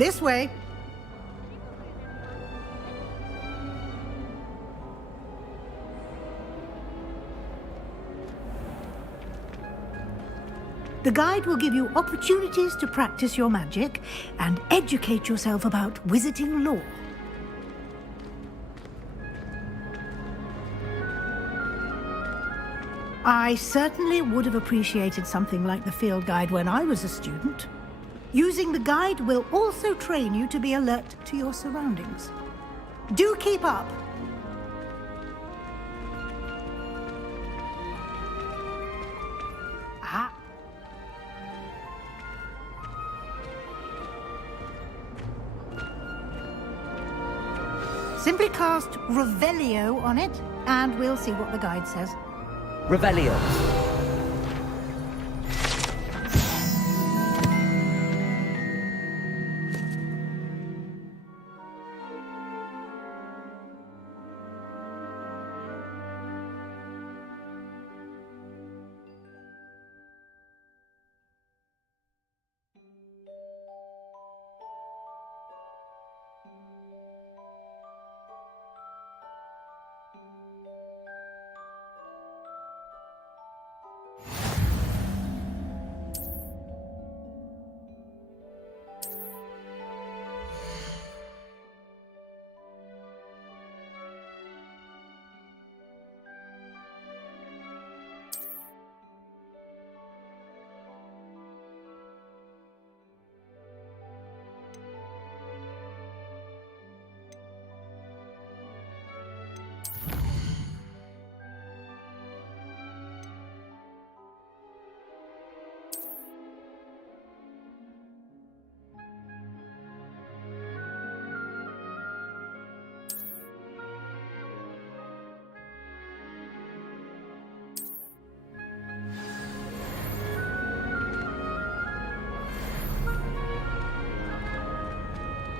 This way. The guide will give you opportunities to practice your magic and educate yourself about wizarding lore. I certainly would have appreciated something like the field guide when I was a student. Using the guide will also train you to be alert to your surroundings. Do keep up! Ah. Simply cast Revelio on it, and we'll see what the guide says. Revelio.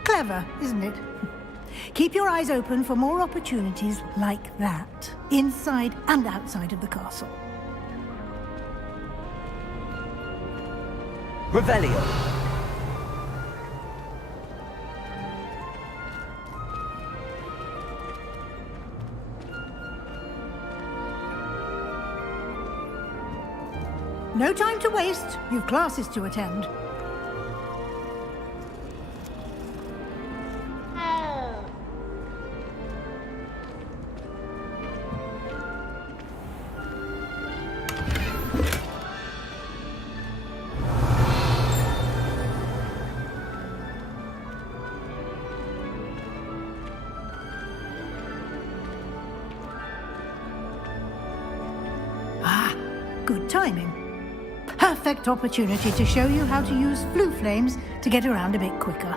Clever, isn't it? Keep your eyes open for more opportunities like that, inside and outside of the castle. Revelio. No time to waste. You've classes to attend. Good timing. Perfect opportunity to show you how to use flue flames to get around a bit quicker.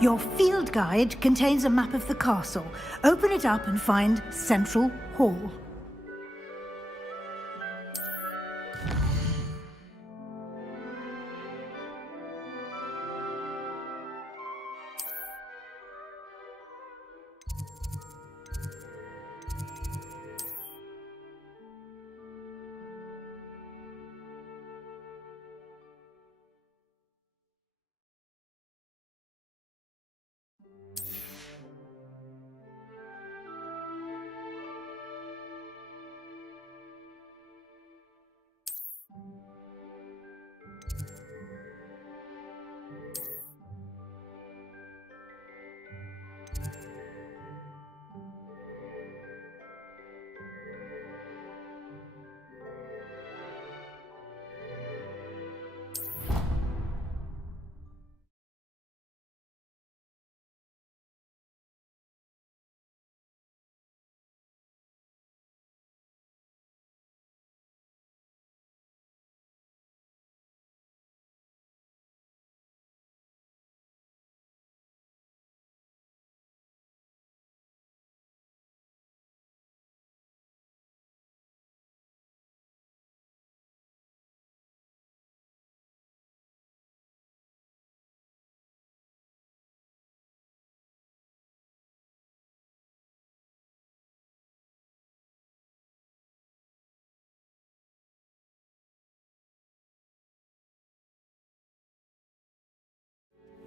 Your field guide contains a map of the castle. Open it up and find Central Hall.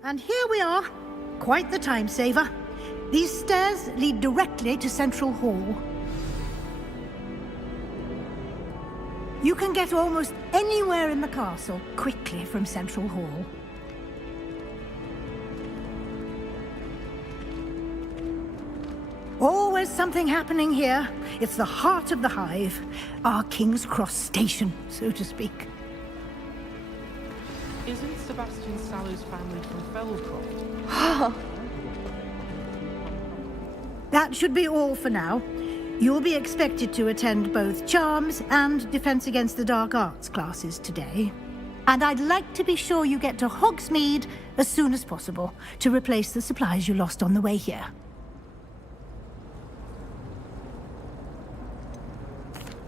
And here we are. Quite the time saver. These stairs lead directly to Central Hall. You can get almost anywhere in the castle quickly from Central Hall. Always something happening here. It's the heart of the hive. Our King's Cross station, so to speak. Isn't Sebastian Sallow's family from Fellcroft? That should be all for now. You'll be expected to attend both Charms and Defense Against the Dark Arts classes today. And I'd like to be sure you get to Hogsmeade as soon as possible to replace the supplies you lost on the way here.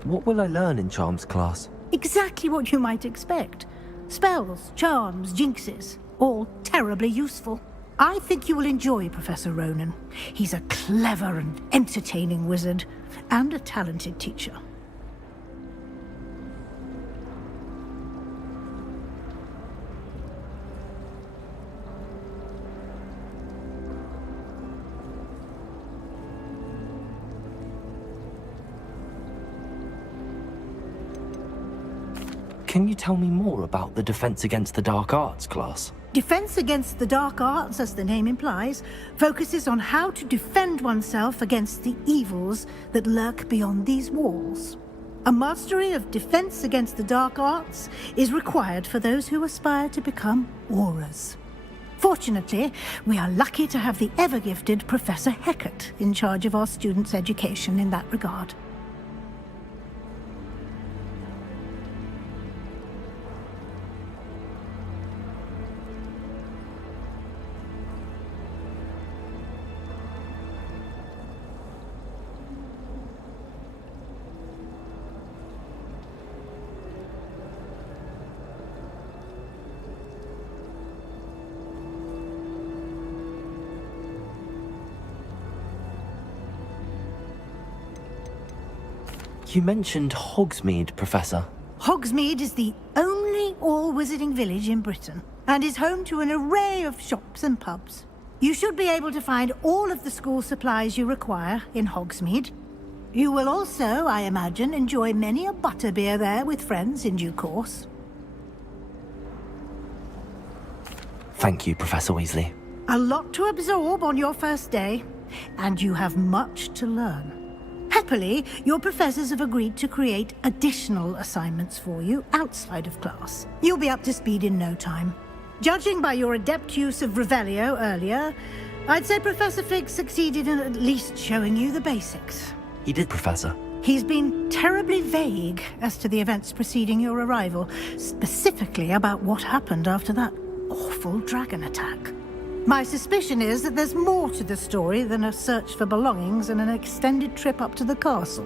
What will I learn in Charms class? Exactly what you might expect. Spells, charms, jinxes, all terribly useful. I think you will enjoy Professor Ronan. He's a clever and entertaining wizard, and a talented teacher. Can you tell me more about the Defense Against the Dark Arts class? Defense Against the Dark Arts, as the name implies, focuses on how to defend oneself against the evils that lurk beyond these walls. A mastery of Defense Against the Dark Arts is required for those who aspire to become auras. Fortunately, we are lucky to have the ever-gifted Professor Hecat in charge of our students' education in that regard. You mentioned Hogsmeade, Professor. Hogsmeade is the only all-wizarding village in Britain, and is home to an array of shops and pubs. You should be able to find all of the school supplies you require in Hogsmeade. You will also, I imagine, enjoy many a butterbeer there with friends in due course. Thank you, Professor Weasley. A lot to absorb on your first day, and you have much to learn. Happily, your professors have agreed to create additional assignments for you outside of class. You'll be up to speed in no time. Judging by your adept use of Revelio earlier, I'd say Professor Fig succeeded in at least showing you the basics. He did, Professor. He's been terribly vague as to the events preceding your arrival, specifically about what happened after that awful dragon attack. My suspicion is that there's more to the story than a search for belongings and an extended trip up to the castle.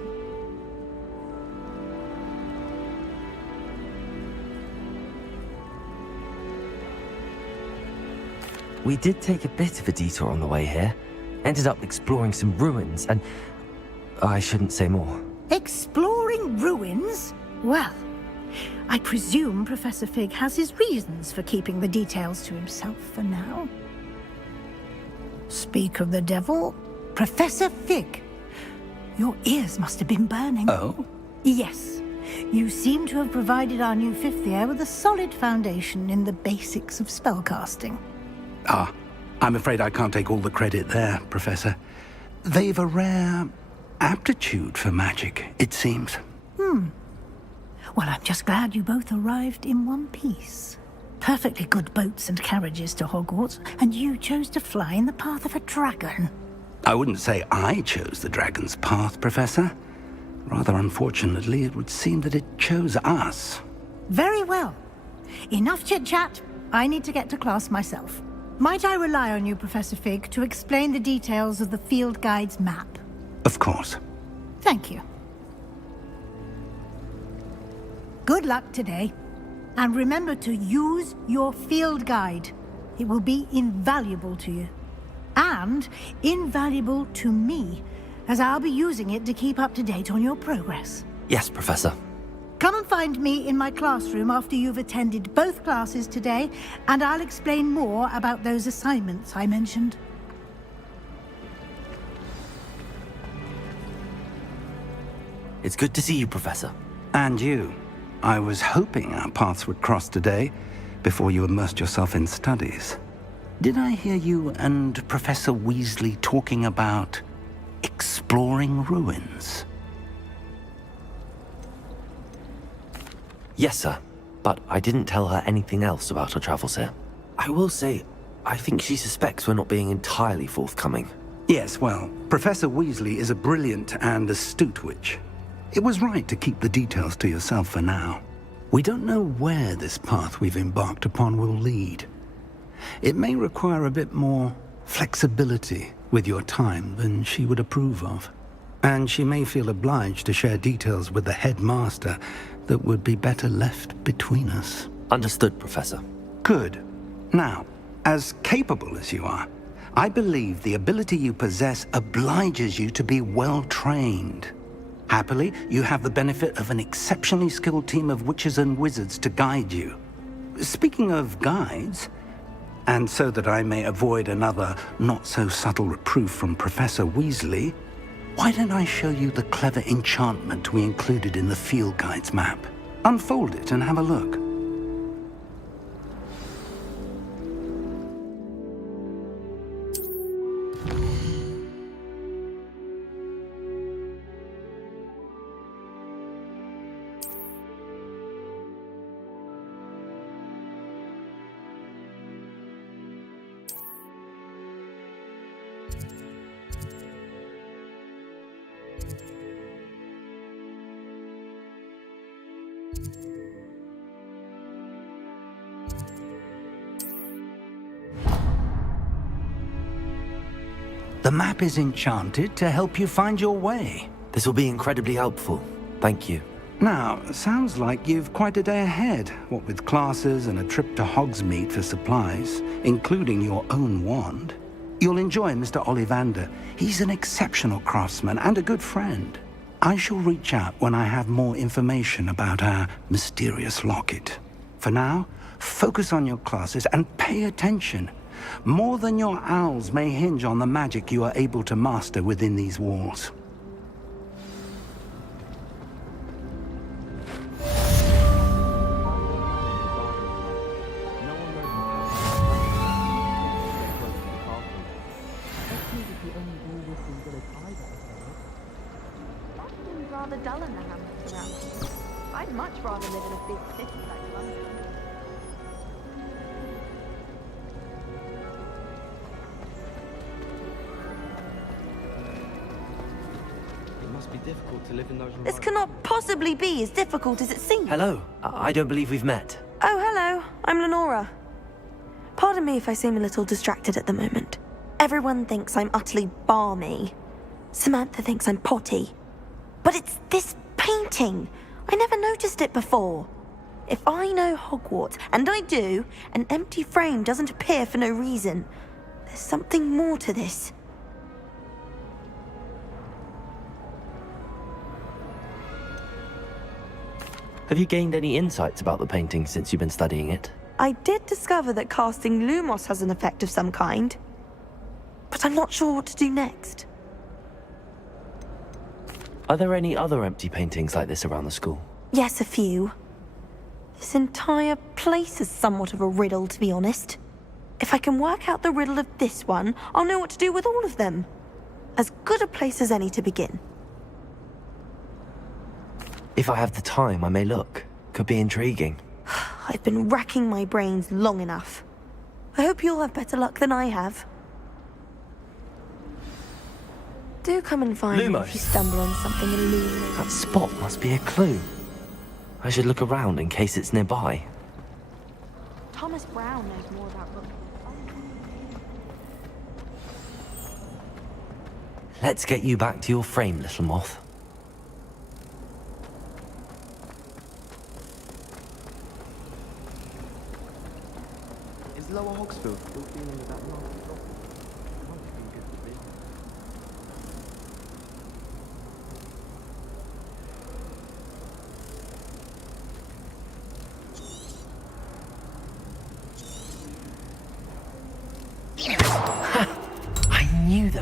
We did take a bit of a detour on the way here. Ended up exploring some ruins and... I shouldn't say more. Exploring ruins? Well, I presume Professor Fig has his reasons for keeping the details to himself for now. Speak of the devil, Professor Fig. Your ears must have been burning. Oh? Yes. You seem to have provided our new fifth year with a solid foundation in the basics of spellcasting. Ah, I'm afraid I can't take all the credit there, Professor. They've a rare aptitude for magic, it seems. Well, I'm just glad you both arrived in one piece. Perfectly good boats and carriages to Hogwarts, and you chose to fly in the path of a dragon. I wouldn't say I chose the dragon's path, Professor. Rather unfortunately, it would seem that it chose us. Very well. Enough chit-chat. I need to get to class myself. Might I rely on you, Professor Fig, to explain the details of the field guide's map? Of course. Thank you. Good luck today. And remember to use your field guide. It will be invaluable to you. And invaluable to me, as I'll be using it to keep up to date on your progress. Yes, Professor. Come and find me in my classroom after you've attended both classes today, and I'll explain more about those assignments I mentioned. It's good to see you, Professor. And you. I was hoping our paths would cross today, before you immersed yourself in studies. Did I hear you and Professor Weasley talking about exploring ruins? Yes, sir. But I didn't tell her anything else about our travels here. I will say, I think she suspects we're not being entirely forthcoming. Yes, well, Professor Weasley is a brilliant and astute witch. It was right to keep the details to yourself for now. We don't know where this path we've embarked upon will lead. It may require a bit more flexibility with your time than she would approve of. And she may feel obliged to share details with the headmaster that would be better left between us. Understood, Professor. Good. Now, as capable as you are, I believe the ability you possess obliges you to be well trained. Happily, you have the benefit of an exceptionally skilled team of witches and wizards to guide you. Speaking of guides, and so that I may avoid another not-so-subtle reproof from Professor Weasley, why don't I show you the clever enchantment we included in the field guide's map? Unfold it and have a look. The map is enchanted to help you find your way. This will be incredibly helpful. Thank you. Now, sounds like you've quite a day ahead, what with classes and a trip to Hogsmeade for supplies, including your own wand. You'll enjoy Mr. Ollivander. He's an exceptional craftsman and a good friend. I shall reach out when I have more information about our mysterious locket. For now, focus on your classes and pay attention. More than your owls may hinge on the magic you are able to master within these walls. Rather dull in the hamlets around here. I'd much rather live in a big city like London. It must be difficult to live in those This cannot possibly be as difficult as it seems. Hello. I don't believe we've met. Oh, hello. I'm Lenora. Pardon me if I seem a little distracted at the moment. Everyone thinks I'm utterly balmy. Samantha thinks I'm potty. But it's this painting. I never noticed it before. If I know Hogwarts, and I do, an empty frame doesn't appear for no reason. There's something more to this. Have you gained any insights about the painting since you've been studying it? I did discover that casting Lumos has an effect of some kind. But I'm not sure what to do next. Are there any other empty paintings like this around the school? Yes, a few. This entire place is somewhat of a riddle, to be honest. If I can work out the riddle of this one, I'll know what to do with all of them. As good a place as any to begin. If I have the time, I may look. Could be intriguing. I've been racking my brains long enough. I hope you'll have better luck than I have. Do come and find me if you stumble on something illuminating. That spot must be a clue. I should look around in case it's nearby. Thomas Brown knows more about books. Let's get you back to your frame, little moth. Is Lower Hogsfield still dealing with that last problem? It might have been good for business.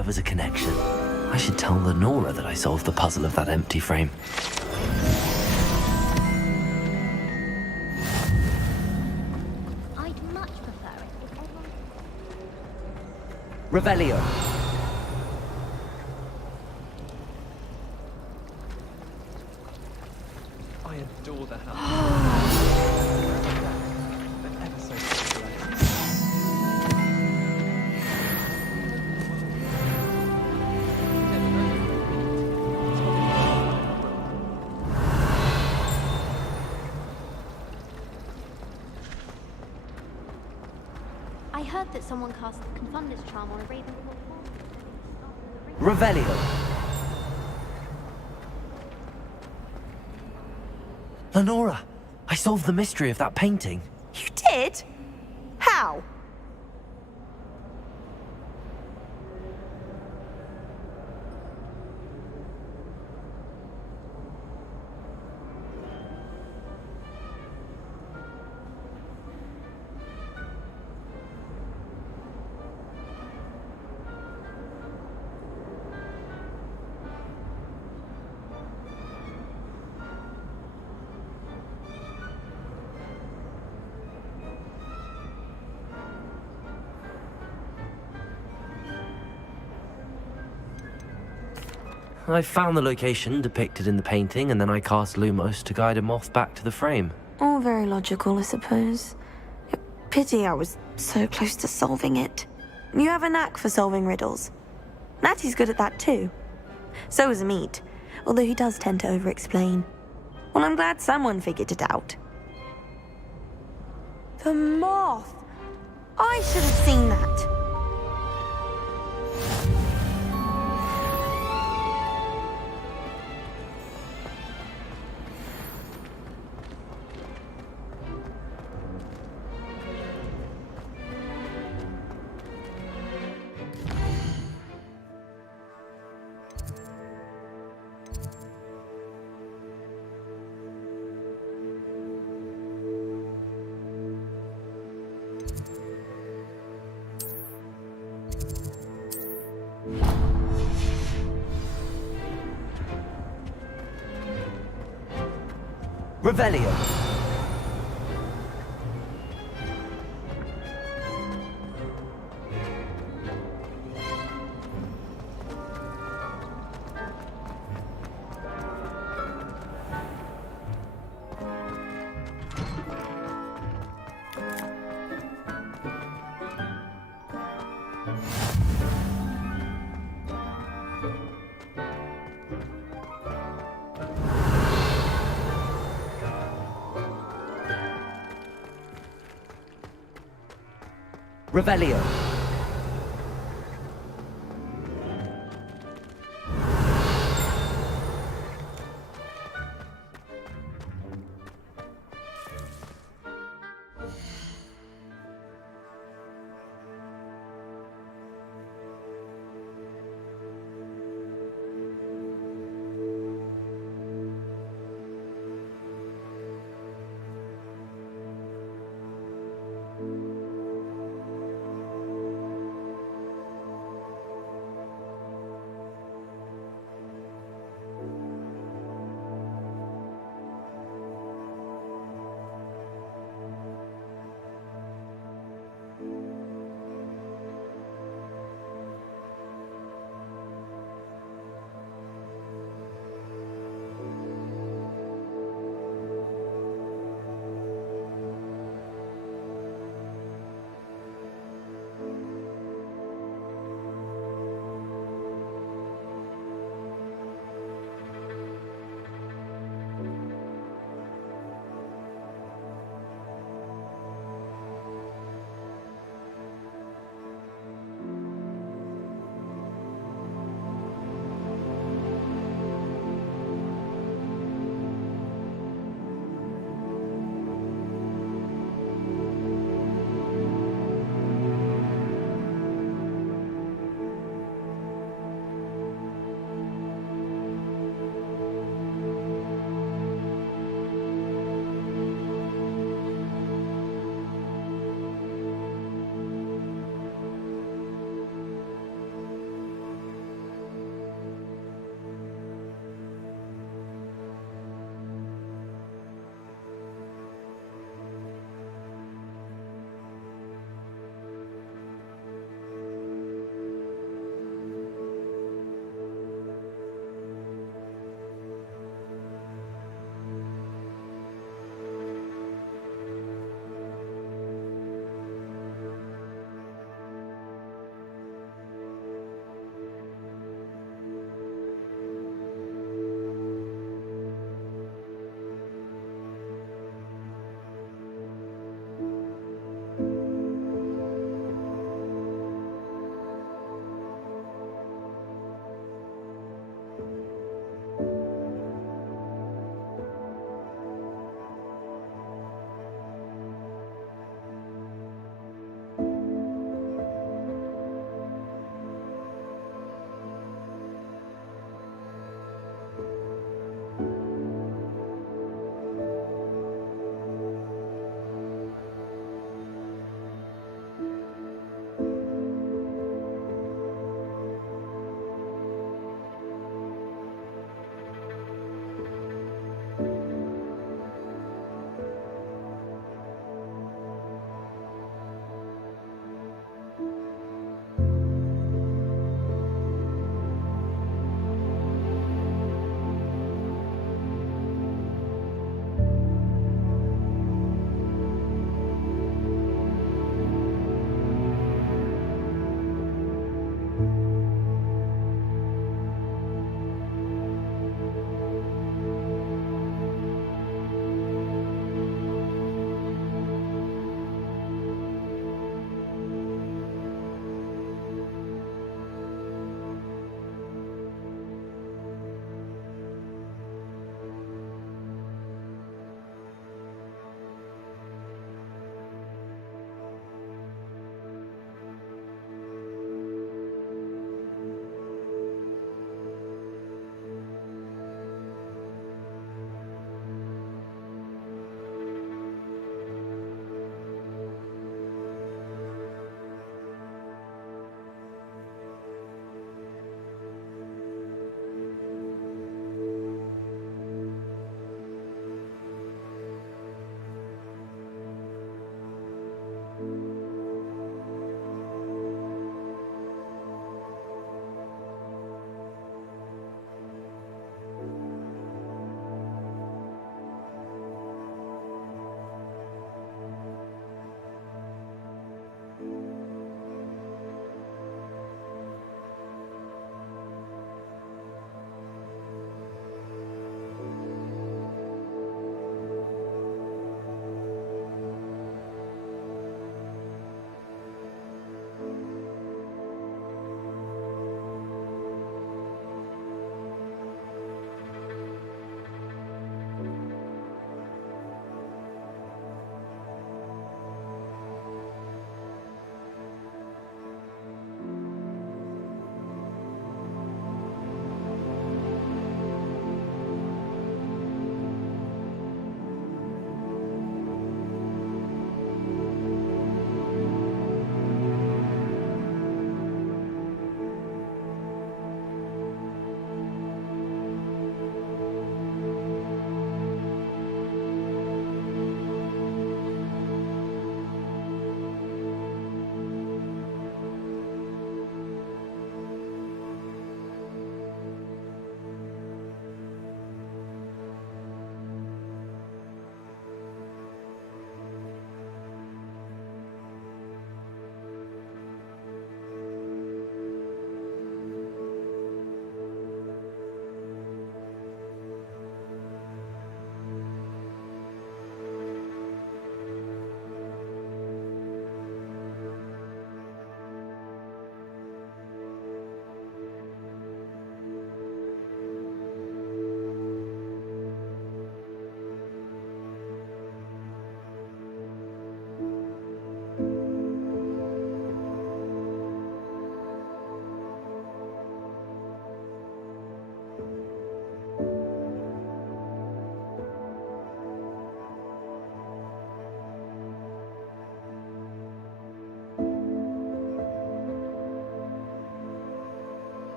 there was a connection. I should tell Lenora that I solved the puzzle of that empty frame. I'd much prefer it if everyone... Revelio. I adore the house. They're ever so popular. I heard that someone cast the Confundus charm on a Ravenclaw form. Revelio. Lenora, I solved the mystery of that painting. You did? How? I found the location depicted in the painting, and then I cast Lumos to guide a moth back to the frame. All very logical, I suppose. Pity I was so close to solving it. You have a knack for solving riddles. Natty's good at that too. So is Amit, although he does tend to over-explain. Well, I'm glad someone figured it out. The moth! I should have seen that. Revelio. Revelio.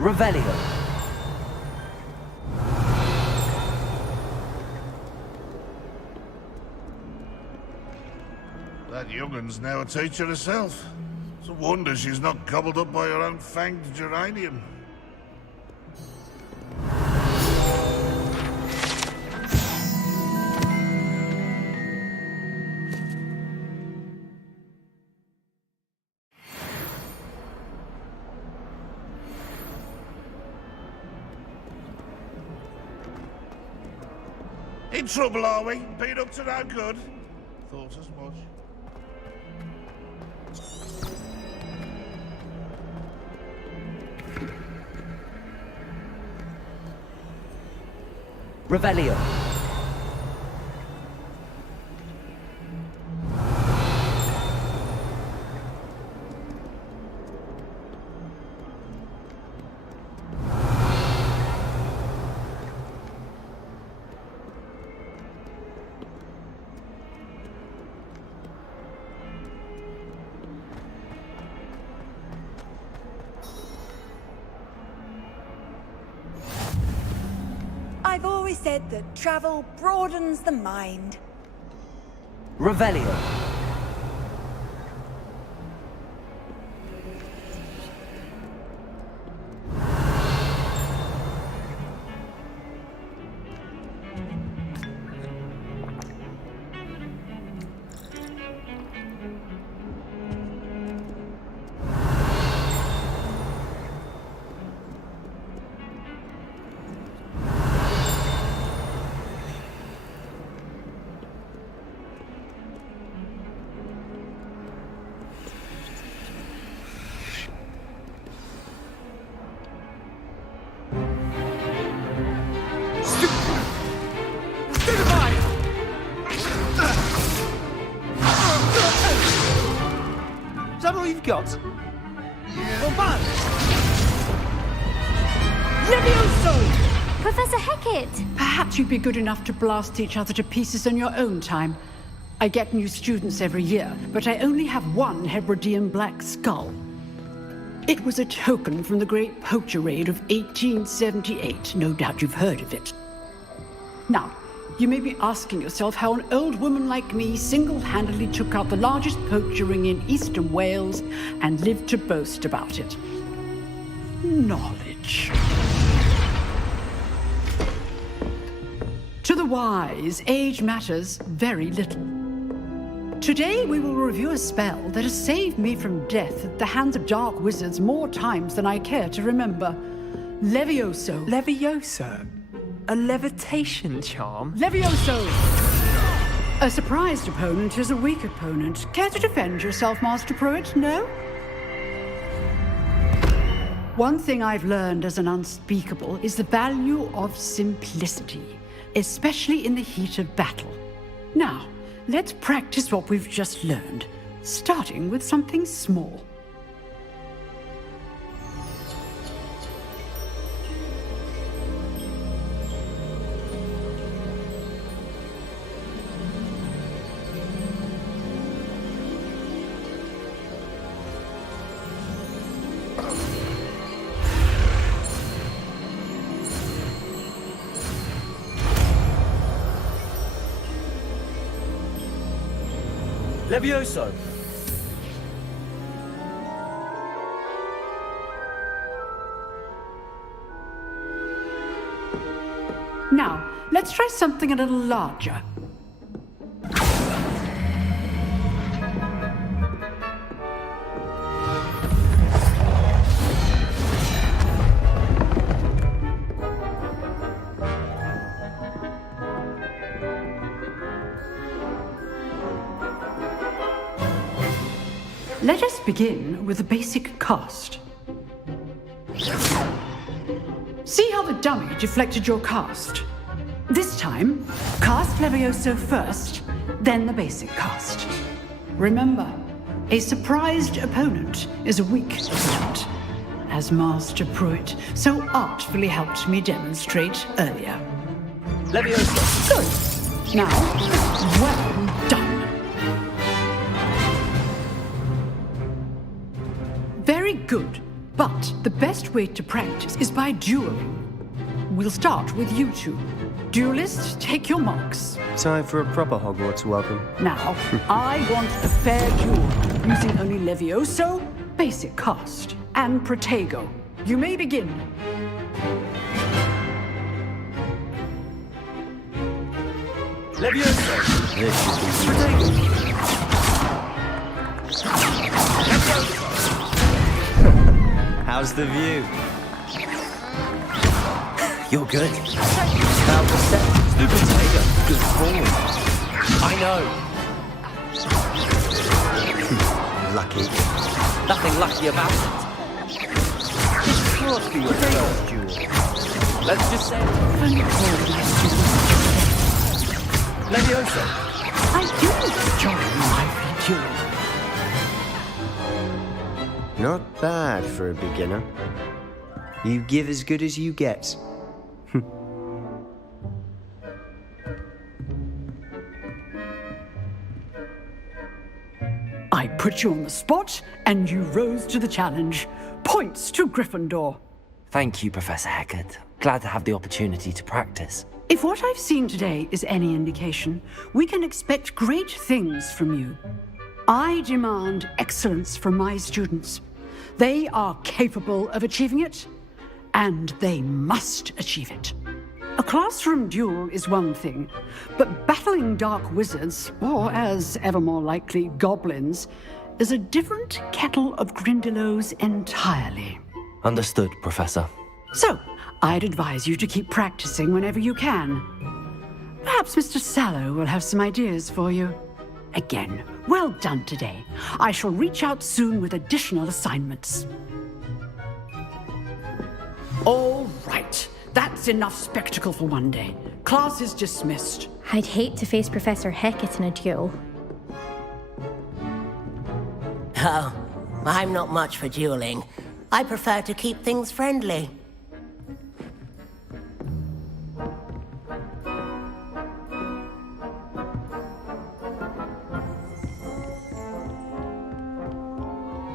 Revelio. That young'un's now a teacher herself. It's a wonder she's not gobbled up by her own fanged geranium. In trouble, are we? Been up to no good? Thought as much. Revelio. I've always said that travel broadens the mind. Revelio. Is that all you've got? Well, bad. Levioso! Professor Hackett! Perhaps you'd be good enough to blast each other to pieces in your own time. I get new students every year, but I only have one Hebridean black skull. It was a token from the Great Poacher Raid of 1878. No doubt you've heard of it. Now, you may be asking yourself how an old woman like me single-handedly took out the largest poacher ring in eastern Wales and lived to boast about it. Knowledge. To the wise, age matters very little. Today we will review a spell that has saved me from death at the hands of dark wizards more times than I care to remember. Levioso. Levioso? A levitation charm? Levioso! A surprised opponent is a weak opponent. Care to defend yourself, Master Pruitt? No? One thing I've learned as an unspeakable is the value of simplicity, especially in the heat of battle. Now, let's practice what we've just learned, starting with something small. Levioso. Now, let's try something a little larger. Let us begin with the basic cast. See how the dummy deflected your cast? This time, cast Levioso first, then the basic cast. Remember, a surprised opponent is a weak opponent, as Master Pruitt so artfully helped me demonstrate earlier. Levioso. Good. Now, well done. Very good. But the best way to practice is by dueling. We'll start with you two. Duelists, take your marks. Time for a proper Hogwarts welcome. Now, I want a fair duel, using only Levioso, basic cast, and Protego. You may begin. Levioso. This How's the view? You're good. Now the set. Protego. Good form. I know. Lucky. Nothing lucky about it. This can't be your first duel. Let's just say Levioso. I do enjoy my duel. Not bad for a beginner. You give as good as you get. I put you on the spot, and you rose to the challenge. Points to Gryffindor. Thank you, Professor Hecat. Glad to have the opportunity to practice. If what I've seen today is any indication, we can expect great things from you. I demand excellence from my students. They are capable of achieving it, and they must achieve it. A classroom duel is one thing, but battling dark wizards, or as ever more likely, goblins, is a different kettle of Grindylows entirely. Understood, Professor. So, I'd advise you to keep practicing whenever you can. Perhaps Mr. Sallow will have some ideas for you. Again, well done today. I shall reach out soon with additional assignments. All right. That's enough spectacle for one day. Class is dismissed. I'd hate to face Professor Hecat in a duel. Oh, I'm not much for dueling. I prefer to keep things friendly.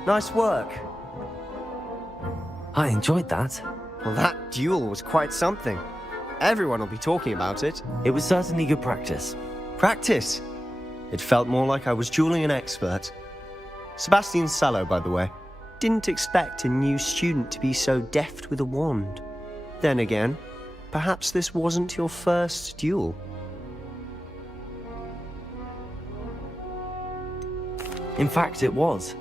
Nice work. I enjoyed that. Well, that duel was quite something. Everyone will be talking about it. It was certainly good practice. Practice? It felt more like I was dueling an expert. Sebastian Sallow, by the way. Didn't expect a new student to be so deft with a wand. Then again, perhaps this wasn't your first duel. In fact, it was.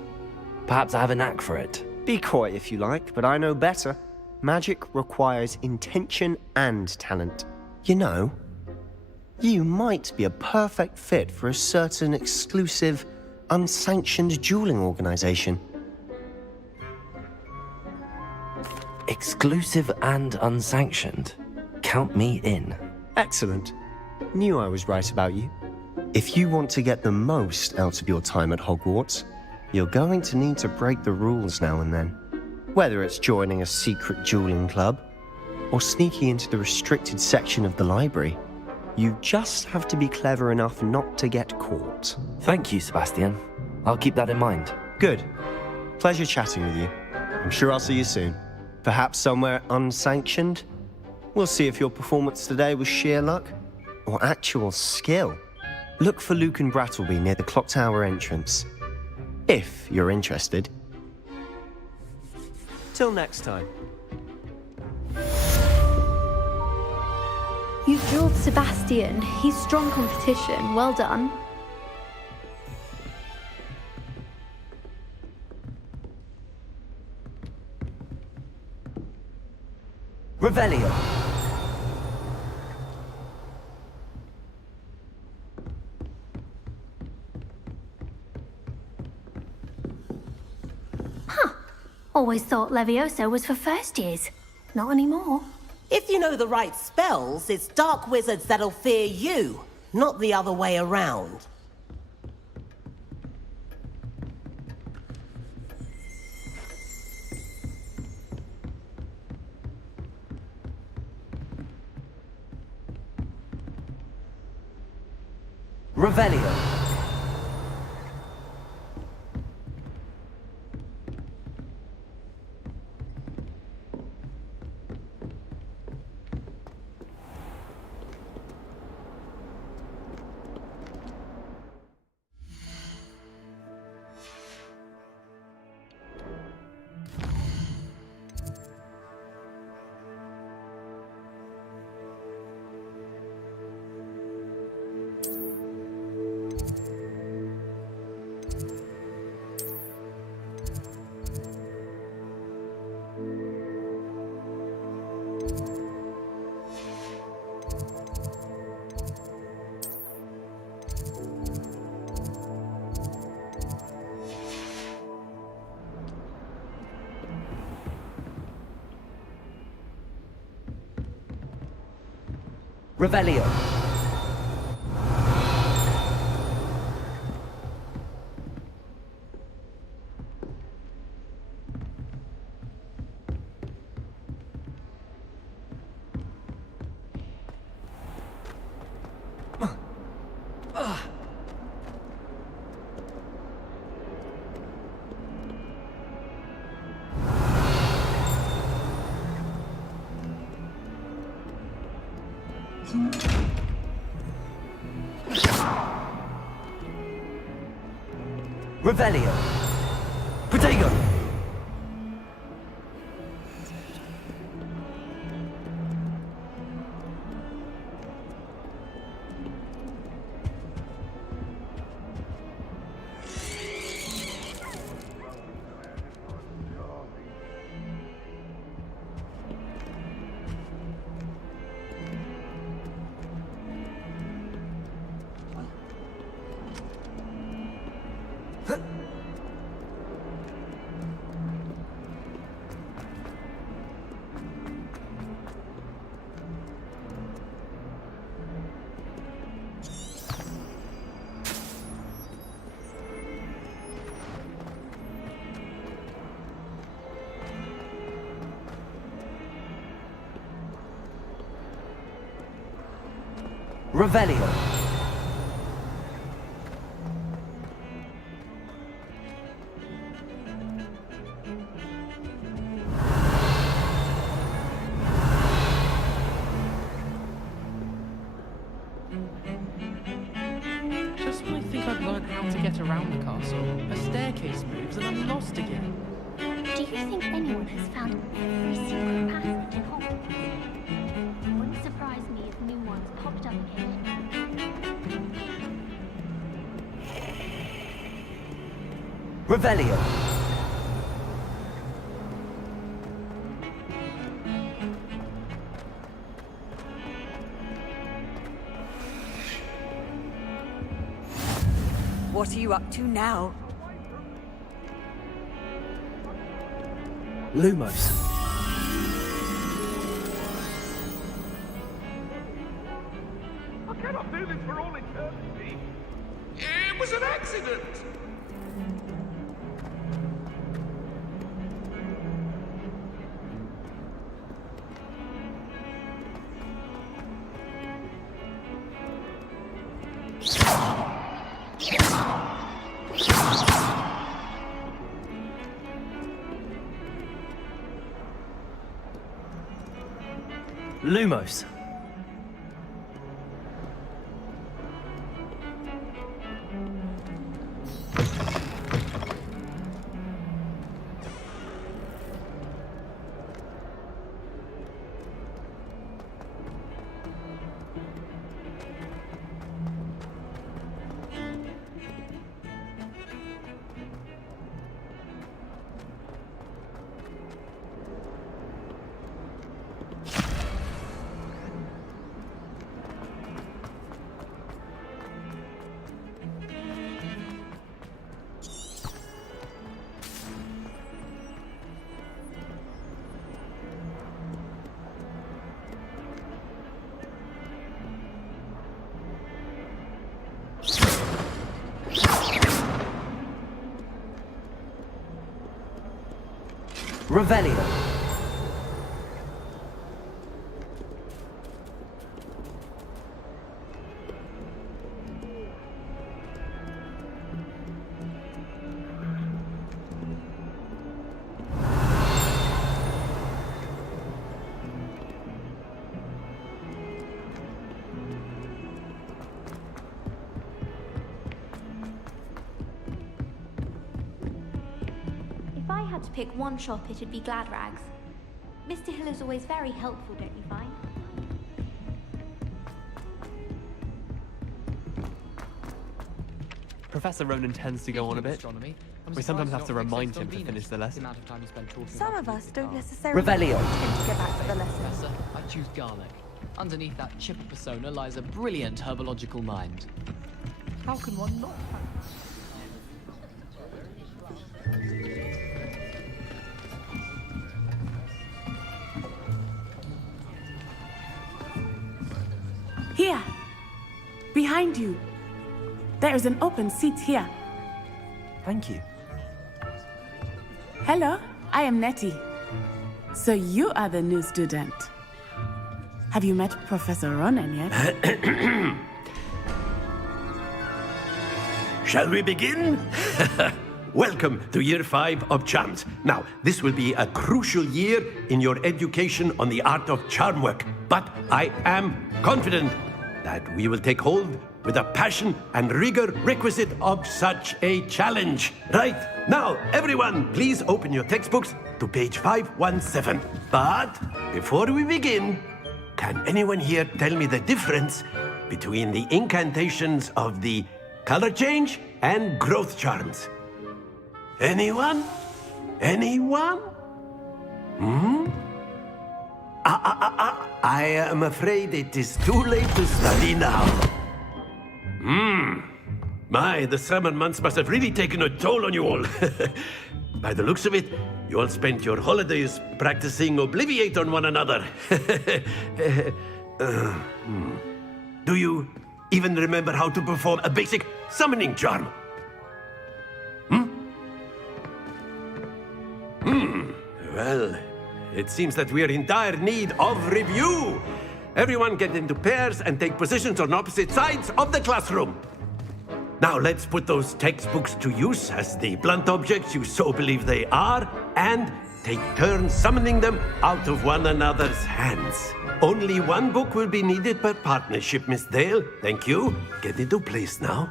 Perhaps I have a knack for it. Be coy if you like, but I know better. Magic requires intention and talent. You know, you might be a perfect fit for a certain exclusive, unsanctioned dueling organization. Exclusive and unsanctioned? Count me in. Excellent. Knew I was right about you. If you want to get the most out of your time at Hogwarts, you're going to need to break the rules now and then. Whether it's joining a secret dueling club, or sneaking into the restricted section of the library, you just have to be clever enough not to get caught. Thank you, Sebastian. I'll keep that in mind. Good. Pleasure chatting with you. I'm sure I'll see you soon. Perhaps somewhere unsanctioned? We'll see if your performance today was sheer luck, or actual skill. Look for Luke and Brattleby near the Clock Tower entrance. If you're interested. Till next time. You drilled Sebastian. He's strong competition. Well done. Revelio. Always thought Levioso was for first years. Not anymore. If you know the right spells, it's dark wizards that'll fear you, not the other way around. Revelio. Revelio. Revelio. Protego. Revelio. Just when I think I've learned how to get around the castle, a staircase moves and I'm lost again. Do you think anyone has found every secret passage in Hogwarts? Wouldn't surprise me if new ones popped up occasionally. Revelio. What are you up to now? Lumos. I cannot do this for all eternity. It was an accident. Lumos. Revelio. If I had to pick one shop, it'd be Glad Rags. Mr. Hill is always very helpful, don't you find? Professor Ronan tends to go on a bit. We sometimes have to remind him to finish the lesson. Some of us don't necessarily Revelio. tend to get back to the lesson. Professor, I choose garlic. Underneath that chipper persona lies a brilliant herbological mind. How can one not? behind you. There is an open seat here. Thank you. Hello, I am Nettie. So you are the new student. Have you met Professor Ronan yet? Shall we begin? Welcome to Year 5 of Charms. Now, this will be a crucial year in your education on the art of charm work. But I am confident that we will take hold with the passion and rigor requisite of such a challenge. Right, now, everyone, please open your textbooks to page 517. But before we begin, can anyone here tell me the difference between the incantations of the color change and growth charms? Anyone? Anyone? I am afraid it is too late to study now. My, the summer months must have really taken a toll on you all. By the looks of it, you all spent your holidays practicing Obliviate on one another. Do you even remember how to perform a basic summoning charm? Well, it seems that we are in dire need of review. Everyone get into pairs and take positions on opposite sides of the classroom. Now let's put those textbooks to use as the blunt objects you so believe they are, and take turns summoning them out of one another's hands. Only one book will be needed per partnership, Miss Dale. Thank you. Get into place now.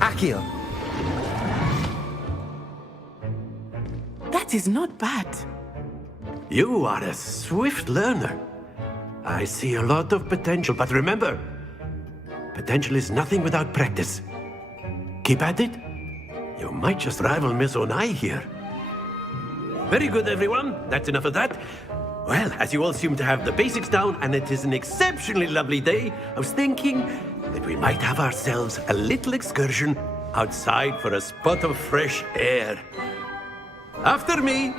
Akio. That is not bad. You are a swift learner. I see a lot of potential, but remember, potential is nothing without practice. Keep at it. You might just rival Miss Onai here. Very good, everyone. That's enough of that. Well, as you all seem to have the basics down, and it is an exceptionally lovely day, I was thinking that we might have ourselves a little excursion outside for a spot of fresh air. After me.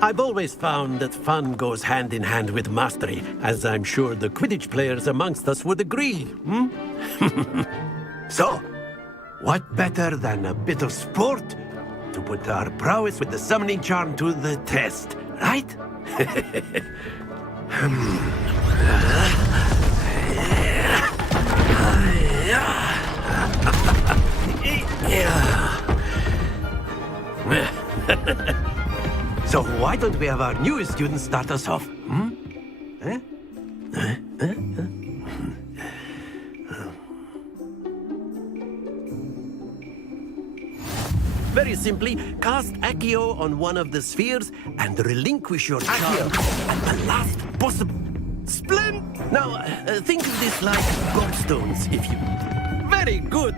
I've always found that fun goes hand in hand with mastery, as I'm sure the Quidditch players amongst us would agree. So, what better than a bit of sport to put our prowess with the summoning charm to the test, right? So why don't we have our newest student start us off? Very simply, cast Accio on one of the spheres and relinquish your charm at the last possible... Splendid! Now, think of this like gobstones, if you... Very good!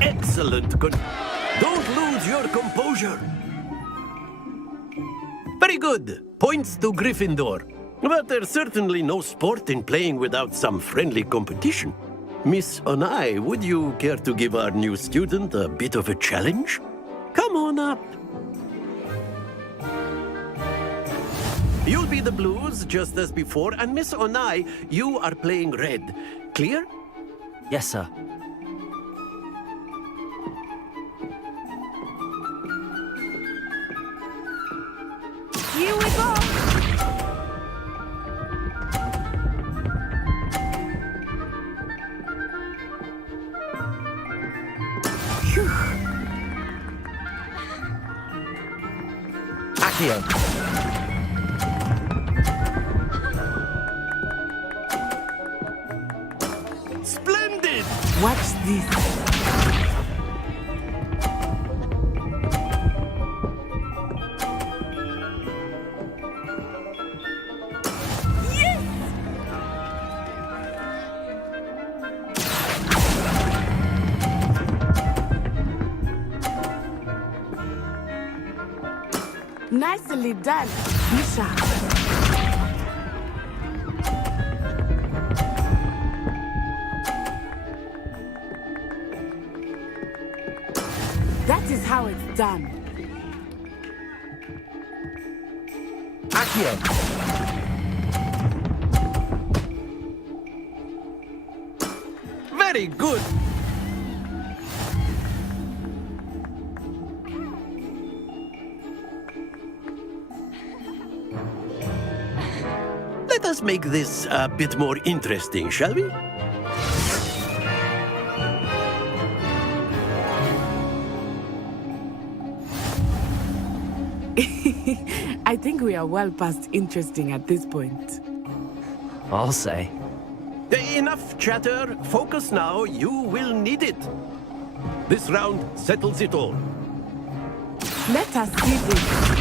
Excellent. Good. Don't lose your composure. Very good. Points to Gryffindor. But there's certainly no sport in playing without some friendly competition. Miss Onai, would you care to give our new student a bit of a challenge? Come on up. You'll be the blues, just as before, and Miss Onai, you are playing red. Clear? Yes, sir. Here we go! Accio. Splendid! Watch this. Nicely done, Misha. That is how it's done. Accio. Very good! Let us make this a bit more interesting, shall we? I think we are well past interesting at this point. I'll say. Enough chatter. Focus now. You will need it. This round settles it all. Let us see this.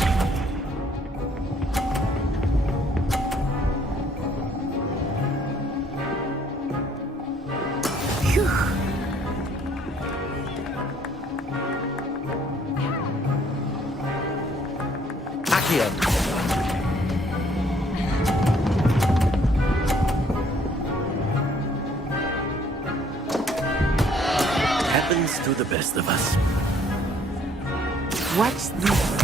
Happens to the best of us. Watch this.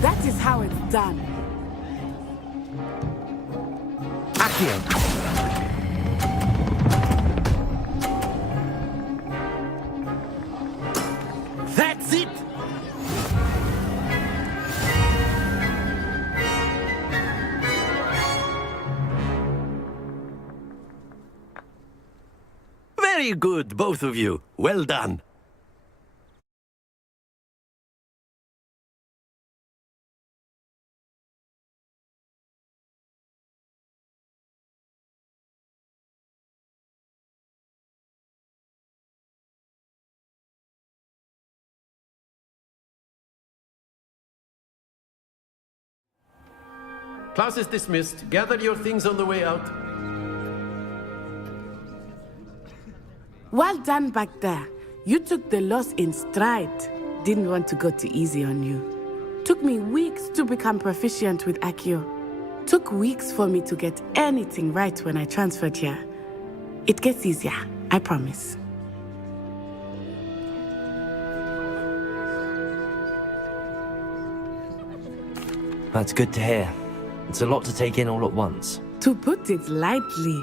That is how it's done. Accio. That's it! Very good, both of you. Well done. Class is dismissed. Gather your things on the way out. Well done back there. You took the loss in stride. Didn't want to go too easy on you. Took me weeks to become proficient with Accio. Took weeks for me to get anything right when I transferred here. It gets easier, I promise. That's good to hear. It's a lot to take in all at once. To put it lightly,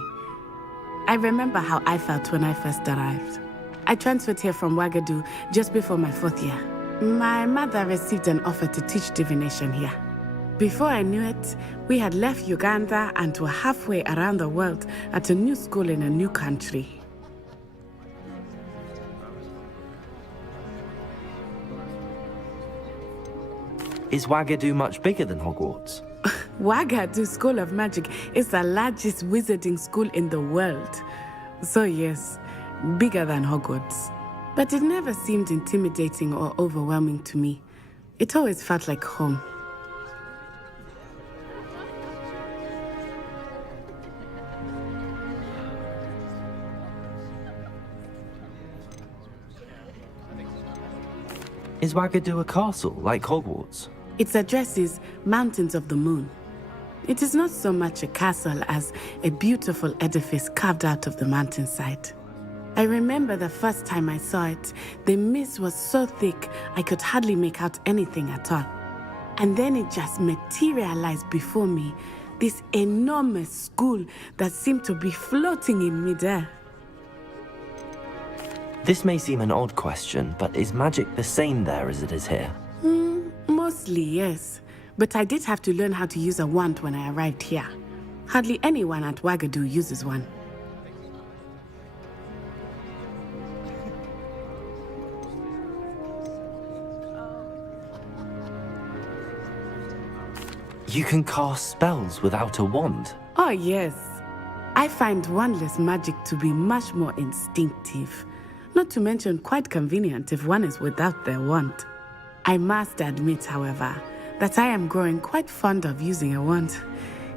I remember how I felt when I first arrived. I transferred here from Ouagadougou just before my 4th year. My mother received an offer to teach divination here. Before I knew it, we had left Uganda and were halfway around the world at a new school in a new country. Is Ouagadougou much bigger than Hogwarts? Ouagadougou School of Magic is the largest wizarding school in the world. So yes, bigger than Hogwarts. But it never seemed intimidating or overwhelming to me. It always felt like home. Is Wagadu a castle, like Hogwarts? Its address is Mountains of the Moon. It is not so much a castle as a beautiful edifice carved out of the mountainside. I remember the first time I saw it, the mist was so thick I could hardly make out anything at all. And then it just materialized before me, this enormous school that seemed to be floating in midair. This may seem an odd question, but is magic the same there as it is here? Mostly, yes. But I did have to learn how to use a wand when I arrived here. Hardly anyone at Wagadu uses one. You can cast spells without a wand? Oh, yes. I find wandless magic to be much more instinctive. Not to mention quite convenient if one is without their wand. I must admit, however, that I am growing quite fond of using a wand.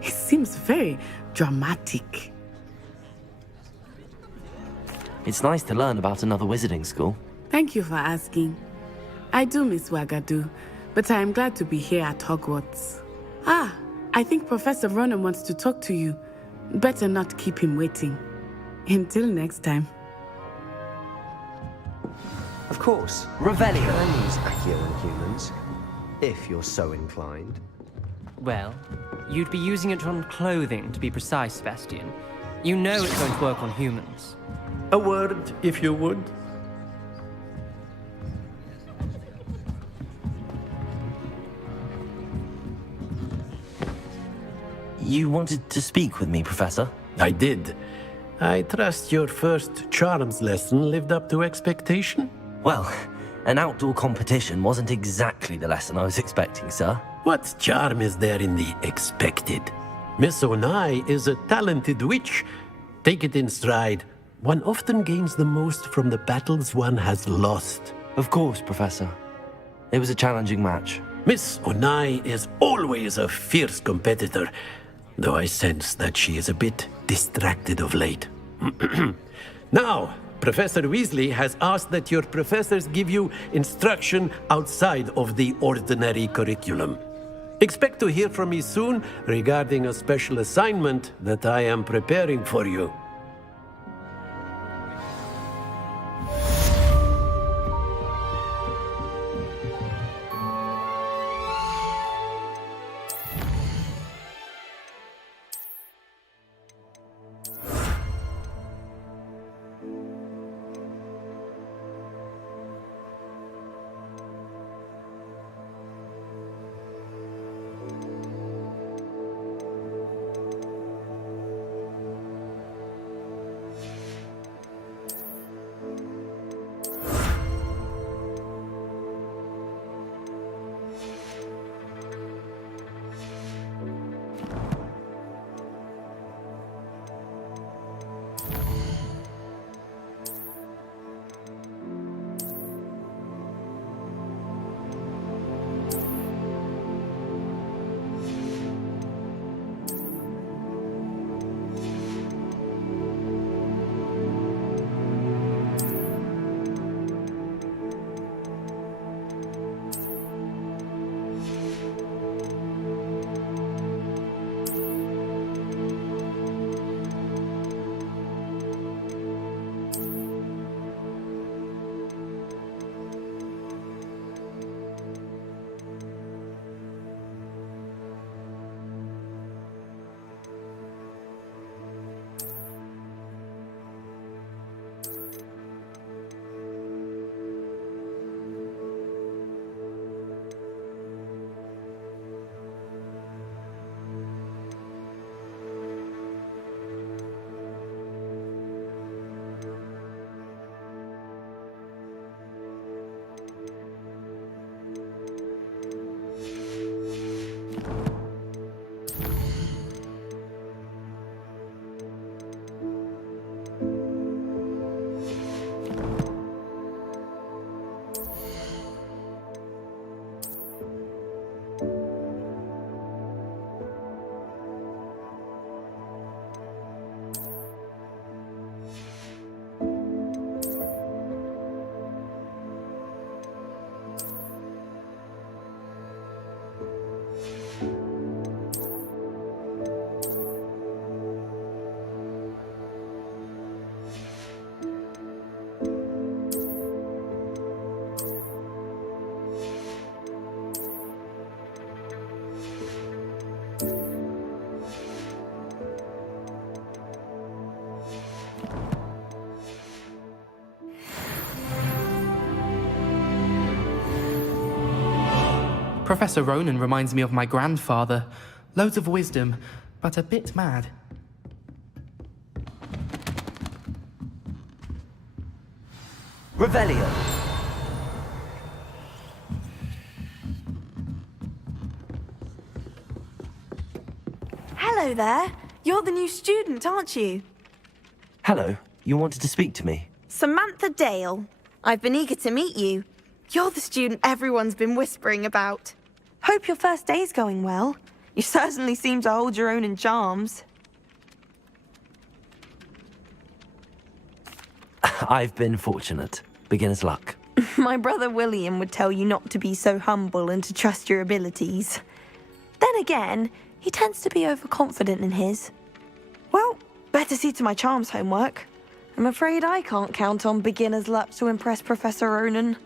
It seems very dramatic. It's nice to learn about another wizarding school. Thank you for asking. I do miss Wagadu, but I am glad to be here at Hogwarts. Ah, I think Professor Ronan wants to talk to you. Better not keep him waiting. Until next time. Of course. Revelio. You can use Accio on humans, if you're so inclined. Well, you'd be using it on clothing, to be precise, Sebastian. You know it's going to work on humans. A word, if you would. You wanted to speak with me, Professor? I did. I trust your first charms lesson lived up to expectation? Well, an outdoor competition wasn't exactly the lesson I was expecting, sir. What charm is there in the expected? Miss Onai is a talented witch. Take it in stride. One often gains the most from the battles one has lost. Of course, Professor. It was a challenging match. Miss Onai is always a fierce competitor, though I sense that she is a bit distracted of late. Now, Professor Weasley has asked that your professors give you instruction outside of the ordinary curriculum. Expect to hear from me soon regarding a special assignment that I am preparing for you. Professor Ronan reminds me of my grandfather. Loads of wisdom, but a bit mad. Revelio. Hello there. You're the new student, aren't you? Hello, you wanted to speak to me? Samantha Dale. I've been eager to meet you. You're the student everyone's been whispering about. Hope your first day's going well. You certainly seem to hold your own in charms. I've been fortunate. Beginner's luck. My brother William would tell you not to be so humble and to trust your abilities. Then again, he tends to be overconfident in his. Well, better see to my charms homework. I'm afraid I can't count on beginner's luck to impress Professor Ronan.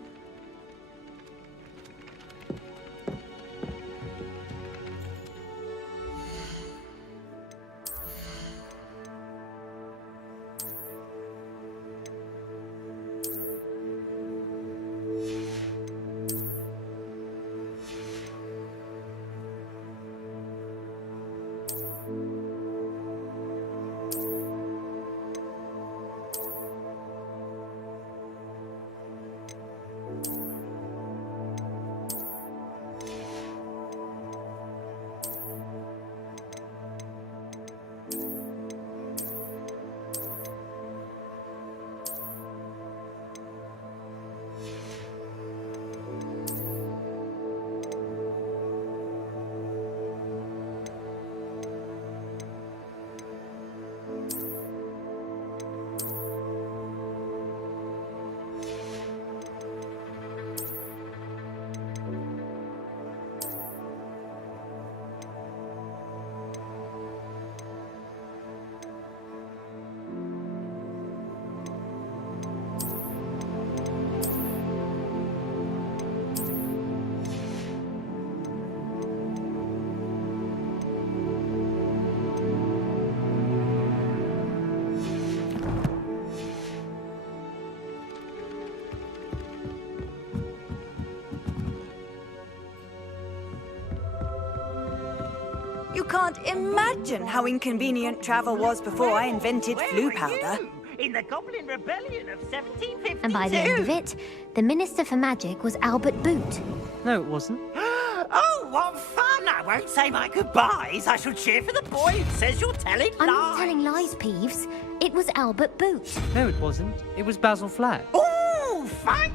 You can't imagine how inconvenient travel was before I invented flu powder. In the Goblin Rebellion of 1752. And by the end of it, the Minister for Magic was Albert Boot. No, it wasn't. Oh, what fun! I won't say my goodbyes. I shall cheer for the boy who says you're telling lies. I'm not telling lies, Peeves. It was Albert Boot. No, it wasn't. It was Basil Flack. Oh, fight!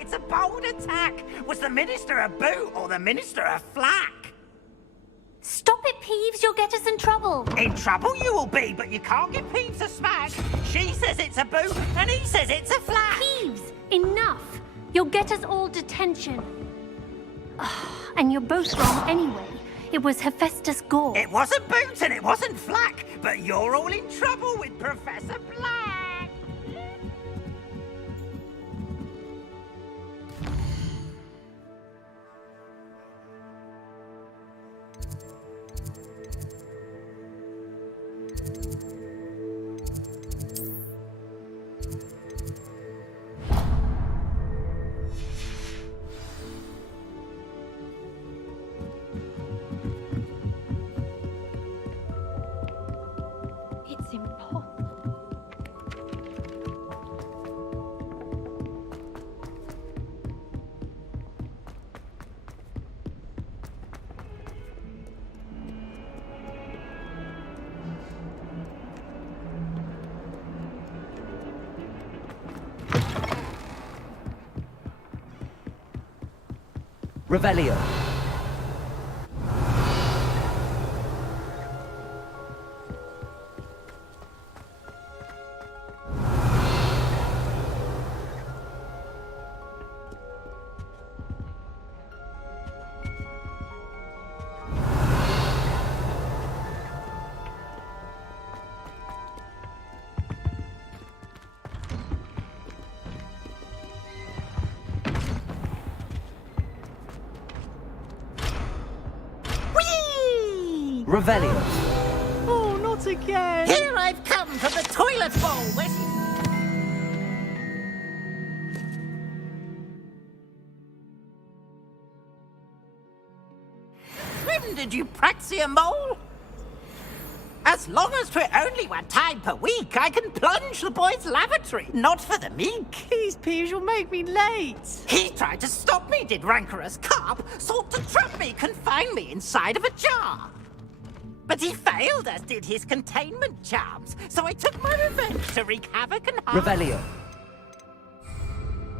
It's a bold attack. Was the Minister a boot or the Minister a flack? Stop it, Peeves. You'll get us in trouble. In trouble you will be, but you can't give Peeves a smack. She says it's a boot, and he says it's a flack. Peeves, enough. You'll get us all detention. And you're both wrong anyway. It was Hephaestus Gore. It wasn't boot and it wasn't flack, but you're all in trouble with Professor Black. It's impossible. Revelio. Revelio. Oh, not again. Here I've come from the toilet bowl. offended, you praxia mole? As long as for only 1 time per week, I can plunge the boy's lavatory, not for the meek. These peas will make me late. He tried to stop me, did rancorous carp, sought to trap me, confine me inside of a jar. But he failed, as did his containment charms, so I took my revenge to wreak havoc and harm. Revelio.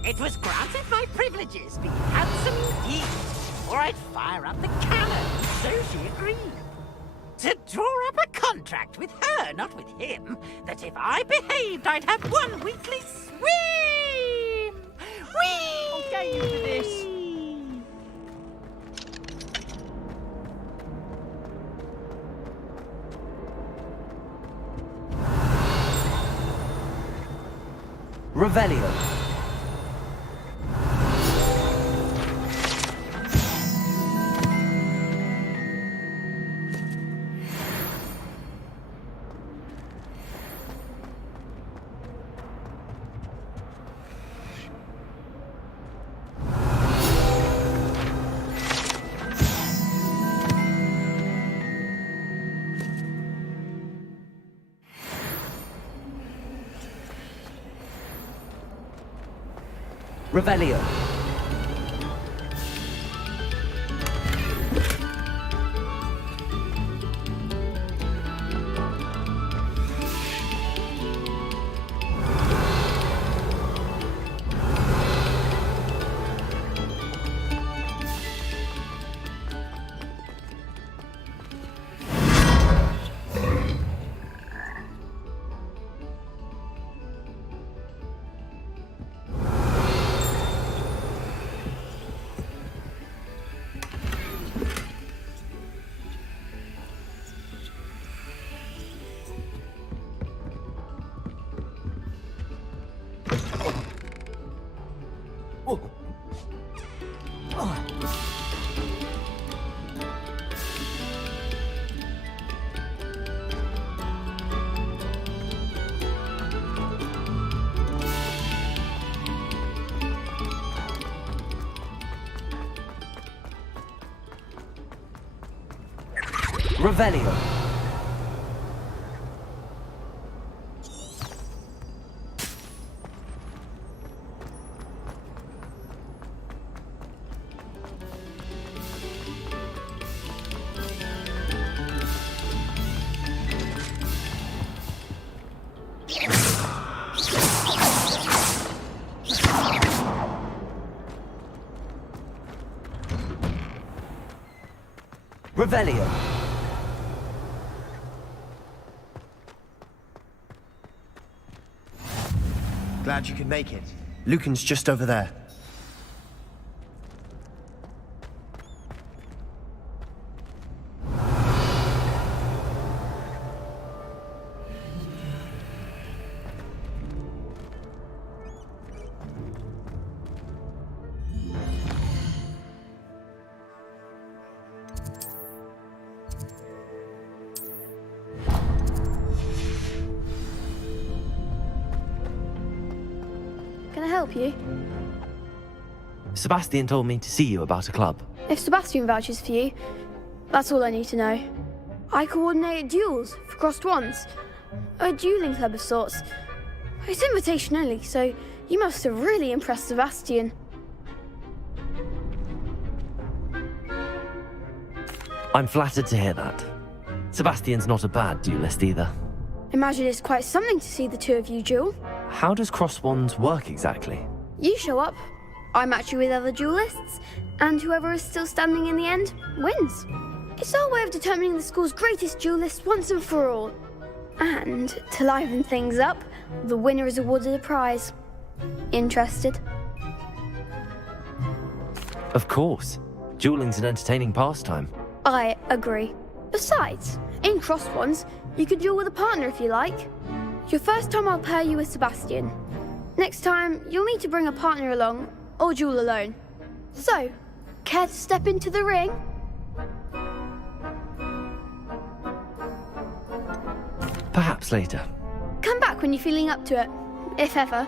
It was granted my privileges, be handsome indeed, or I'd fire up the cannon, so she agreed. To draw up a contract with her, not with him, that if I behaved, I'd have 1 weekly swim! Whee! I'll get you for this. Revelio. Revelio. Revelio. Revelio. Glad you could make it. Lucan's just over there. Can I help you? Sebastian told me to see you about a club. If Sebastian vouches for you, that's all I need to know. I coordinate duels for crossed wands. A dueling club of sorts. It's invitation only, so you must have really impressed Sebastian. I'm flattered to hear that. Sebastian's not a bad duelist either. Imagine it's quite something to see the two of you duel. How does cross wands work exactly? You show up, I match you with other duelists, and whoever is still standing in the end wins. It's our way of determining the school's greatest duelist once and for all. And to liven things up, the winner is awarded a prize. Interested? Of course. Dueling's an entertaining pastime. I agree. Besides, in crossed wands, you could duel with a partner if you like. Your first time I'll pair you with Sebastian. Next time, you'll need to bring a partner along, or duel alone. So, care to step into the ring? Perhaps later. Come back when you're feeling up to it, if ever.